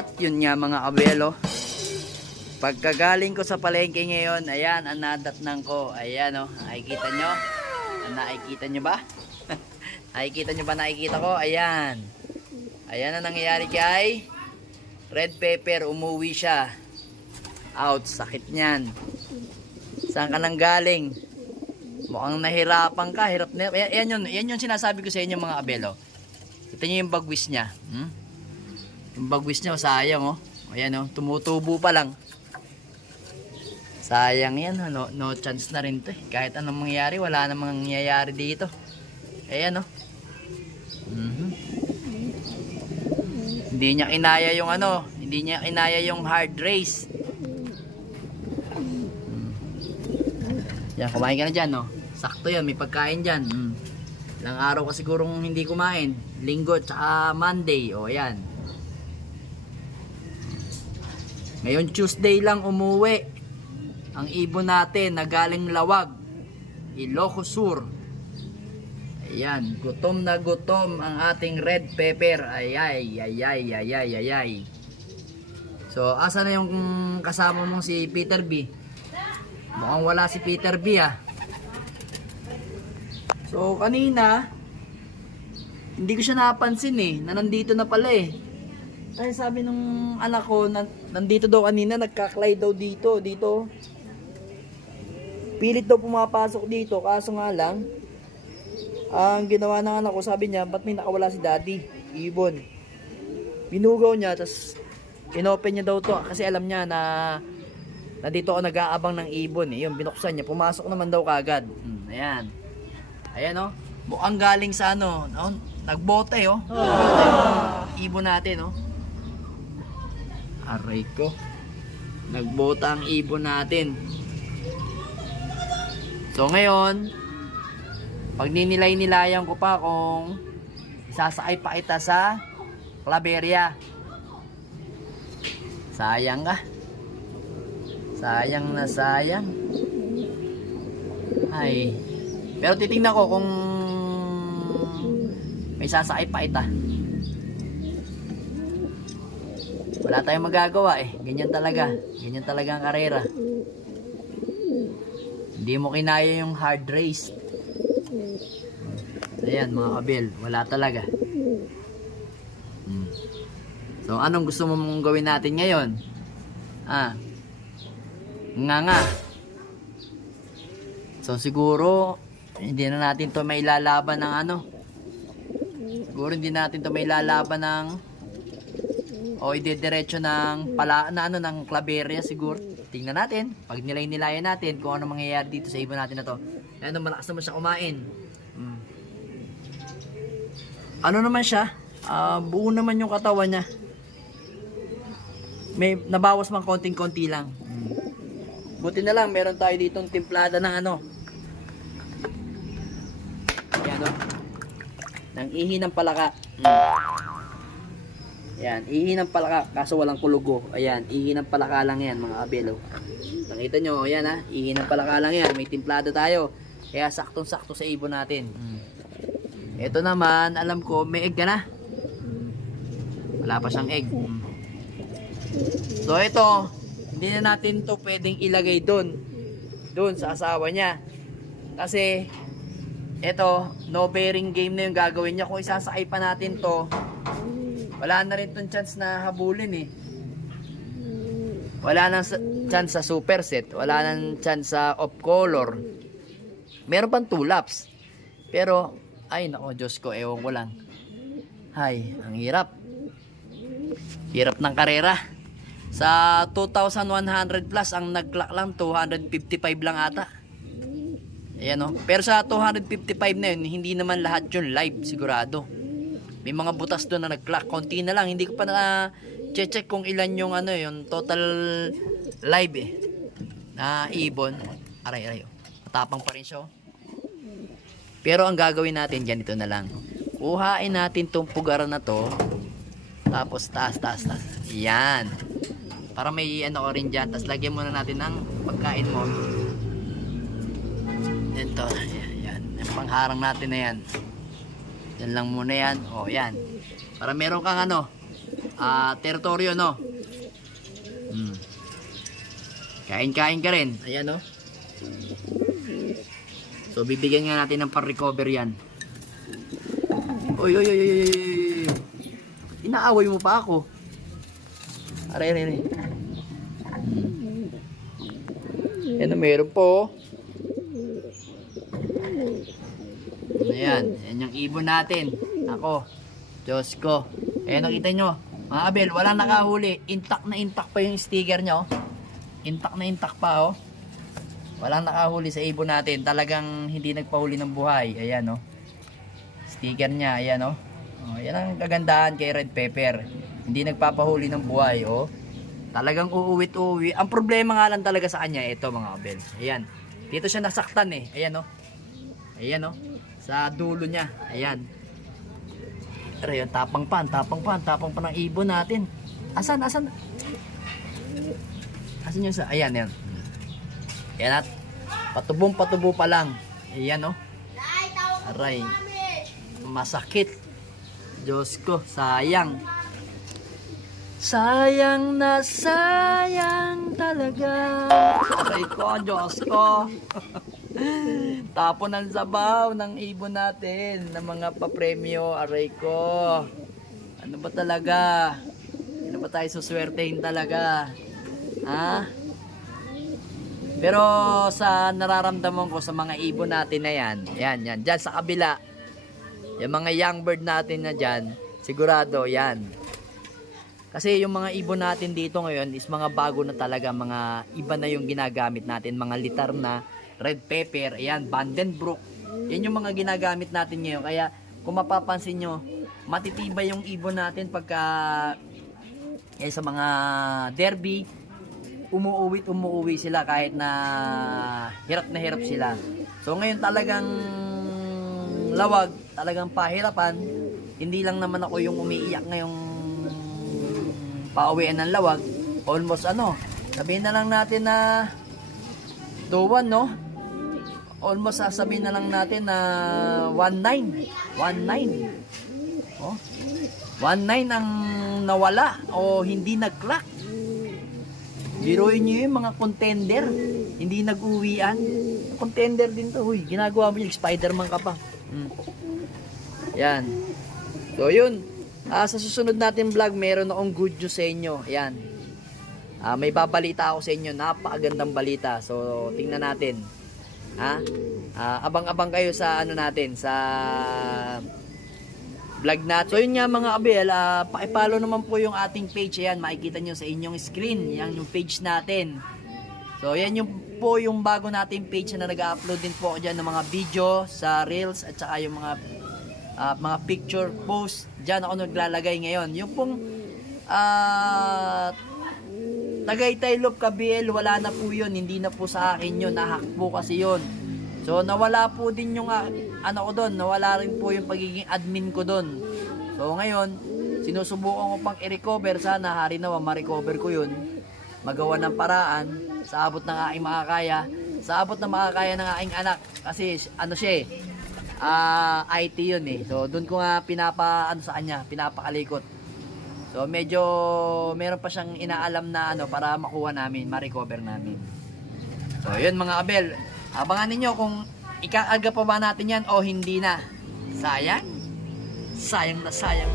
At yun nga mga kabelo, pagkagaling ko sa palengke ngayon, ayan ang nadatnang ko. Ayan o, nakikita nyo? Nakikita nyo ba? Nakikita nyo ba, nakikita ko? Ayan. Ayan ang nangyayari kay red pepper. Umuwi siya. Out, sakit nyan. Saan ka nang galing? Mukhang nahirapan ka. Hirap na. Yan yun sinasabi ko sa inyo mga kabelo. Kita nyo yung bagwis niya. Yung bagwis niya, sayang oh. Ayan oh, tumutubo pa lang. Sayang yan, no chance na rin to eh. Kahit anong mangyayari, wala namang mangyayari dito. Ayan oh. Hindi niya kinaya yung hindi niya kinaya yung hard race. Yan, kumain ka na dyan no. Sakto yan, may pagkain dyan. Ilang araw ka sigurong hindi kumain. Linggo, tsaka Monday. O yan. Ngayon Tuesday lang umuwi ang ibon natin na galing Lawag, Ilocos Sur. Ayan, gutom na gutom ang ating red pepper. Ayay. So, asa na yung kasama mong si Peter B? Mukhang wala si Peter B ah. So, kanina hindi ko siya napansin eh, na nandito na pala eh. Ay, sabi nung anak ko, nandito daw kanina, nagkaklay daw dito. Pilit daw pumapasok dito, kaso nga lang, ang ginawa ng anak ko, sabi niya, ba't may nakawala si daddy? Ibon. Binugaw niya, tapos inopen niya daw to, kasi alam niya na dito ako nag-aabang ng ibon. Yung binuksan niya, pumasok naman daw kagad. Ayan. Ayan oh, mukhang galing sa nagbote oh. Ibon natin oh. Aray ko. Nagbota ang ibon natin. So ngayon, pag ninilay-nilayan ko pa kung isasakay pa kita sa Claveria. Sayang ka. Sayang na sayang. Ay. Pero titingnan ko kung may sasakay pa kita. Wala tayong magagawa eh. Ganyan talaga. Ganyan talaga ang karera. Hindi mo kinaya yung hard race. Ayan mga kabel. Wala talaga. So anong gusto mong gawin natin ngayon? Nga. So siguro hindi na natin to may lalaban ng Siguro hindi natin to may lalaban ng idediretso ng ng Claveria siguro. Tingnan natin. Pag nilay-nilayan natin kung ano mangyayari dito sa ibon natin na to. Ayan, malakas naman siya kumain. Ano naman siya? Buo naman yung katawan niya. May nabawas man konting-konti lang. Buti na lang meron tayo ditong timplada ng Ayan o. Ng ihi ng palaka. Ayan, ihi ng palaka kaso walang kulugo. Ayan, ihi ng palaka lang yan mga kabelo. Nakita nyo, ayan ha, ihi ng palaka lang yan. May timplada tayo. Kaya saktong-sakto sa ibon natin. Ito naman, alam ko, may egg ka na. Wala pa siyang egg. So ito, hindi na natin to pwedeng ilagay doon sa asawa niya. Kasi ito, no bearing game na yung gagawin niya. Kung isasakay pa natin to, wala na rin tong chance na habulin eh. Wala nang chance sa superset. Wala nang chance sa off color. Meron pang 2 laps. Pero, ay nako Diyos ko, ewan ko lang. Ay, ang hirap. Hirap ng karera. Sa 2,100 plus, ang nag-clock lang, 255 lang ata. Ayan o. Pero sa 255 na yun, hindi naman lahat yun live, sigurado. May mga butas doon na nag-clock. Konti na lang. Hindi ko pa na-check kung ilan yung yung total live eh. Na ibon. Aray. Matapang pa rin siya. Pero ang gagawin natin, ganito na lang. Kuhain natin tong pugaran na to. Tapos taas. Yan. Para may rin dyan. Tapos lagyan muna natin ng pagkain mo. Ito. Yan. Yung pangharang natin na yan. Yan lang muna yan. O, yan. Para meron kang teritoryo, no? Kain-kain ka rin. Ayan, no? So, bibigyan nga natin ng par-recover yan. Uy. Inaaway mo pa ako. Aray. Yan, meron po. Ayan yung ibon natin. Ako, Diyos ko. Ayan, nakita nyo. Mga Abel, walang nakahuli. Intact na intact pa yung sticker nyo. Intact na intact pa, oh. Walang nakahuli sa ibon natin. Talagang hindi nagpahuli ng buhay. Ayan, oh. Sticker niya, ayan, oh. Yan ang kagandahan kay Red Pepper. Hindi nagpapahuli ng buhay, oh. Talagang uuwit-uwi. Ang problema nga lang talaga sa kanya, ito mga Abel. Ayan. Dito siya nasaktan, eh. Ayan, oh. Ayan, oh. Sa dulo niya. Ayan. Pero yun, tapang pa ng ibon natin. Asan? Asan yung sa? Ayan, yan. Ayan at patubo pa lang. Ayan, oh. Aray. Masakit. Diyos ko, sayang. Sayang na sayang talaga. Aray ko, Diyos ko. Tapon ng sabaw ng ibon natin ng mga papremyo. Aray ko. Ano ba talaga? Ano ba tayo suswertehin talaga? Ha? Pero sa nararamdaman ko sa mga ibon natin na yan, dyan sa kabila, yung mga young bird natin na dyan, sigurado yan. Kasi yung mga ibon natin dito ngayon is mga bago na talaga, mga iba na yung ginagamit natin, mga litar na, Red Pepper, ayan, Vandenbroek. Yan yung mga ginagamit natin ngayon. Kaya kung mapapansin nyo, matitibay yung ibon natin pagka sa mga derby, umuwi sila kahit na hirap sila. So ngayon talagang lawag, talagang pahirapan. Hindi lang naman ako yung umiiyak ngayong pauwian ng lawag. Almost sabihin na lang natin na 2-1, no? Almost sasabihin na lang natin na 1-9. Oh. 1-9 ang nawala o hindi nag-crack. Biruin nyo yung mga contender, hindi nag-uwian. Contender din to, huy. Ginagawa mo yung Spider-Man ka pa. Yan. So yun, sa susunod natin vlog, meron akong good news sa inyo. Yan. May babalita ako sa inyo, napakagandang balita. So tingnan natin. Abang-abang kayo sa natin, sa vlog natin. So yun nga mga Abel, paki-follow naman po yung ating page. Ayan, makikita nyo sa inyong screen. Yan yung page natin. So yan yung bago nating page na nag-upload din po ako dyan ng mga video sa Reels at saka yung mga picture post. Dyan ako naglalagay ngayon. Yung pong Tagaytay Loop KBL, wala na po yun. Hindi na po sa akin yun. Nahack po kasi yun. So nawala po din yung ko doon. Nawala rin po yung pagiging admin ko doon. So ngayon, sinusubukan ko pang i-recover. Sana hari nawa ma-recover ko yun. Magawa ng paraan sa abot ng aking makakaya. Sa abot ng makakaya ng aking anak. Kasi siya IT yun eh. So doon ko nga sa kanya, pinapakalikot. So medyo meron pa siyang inaalam na para makuha namin, ma-recover namin. So yun mga Abel, abangan ninyo kung ikaaga pa ba natin yan o hindi na. Sayang na sayang.